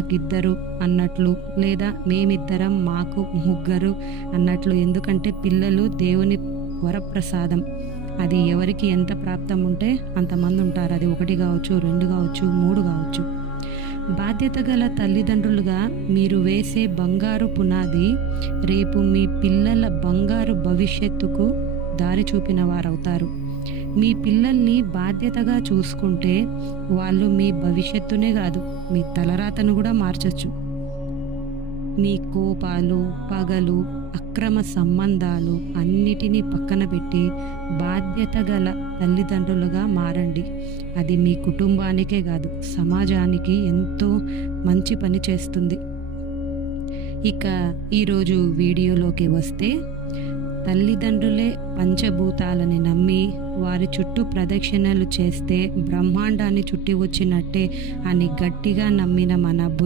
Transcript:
మాకిద్దరు అన్నట్లు, లేదా మేమిద్దరం మాకు ముగ్గురు అన్నట్లు. ఎందుకంటే పిల్లలు దేవుని వరప్రసాదం. అది ఎవరికి ఎంత ప్రాప్తం ఉంటే అంతమంది ఉంటారు. అది 1 కావచ్చు, 2 కావచ్చు, 3 కావచ్చు. బాధ్యత గల తల్లిదండ్రులుగా మీరు వేసే బంగారు పునాది రేపు మీ పిల్లల బంగారు భవిష్యత్తుకు దారి చూపిన వారవుతారు. మీ పిల్లల్ని బాధ్యతగా చూసుకుంటే వాళ్ళు మీ భవిష్యత్తునే కాదు, మీ తలరాతను కూడా మార్చచ్చు. మీ కోపాలు, పగలు, అక్రమ సంబంధాలు అన్నిటినీ పక్కన పెట్టి బాధ్యత గల తల్లిదండ్రులుగా మారండి. అది మీ కుటుంబానికే కాదు, సమాజానికి ఎంతో మంచి పని చేస్తుంది. ఇక ఈరోజు వీడియోలోకి వస్తే, తల్లిదండ్రులే పంచభూతాలని నమ్మి వారి చుట్టూ ప్రదక్షిణలు చేస్తే బ్రహ్మాండాన్ని చుట్టి వచ్చినట్టే అని గట్టిగా నమ్మిన మన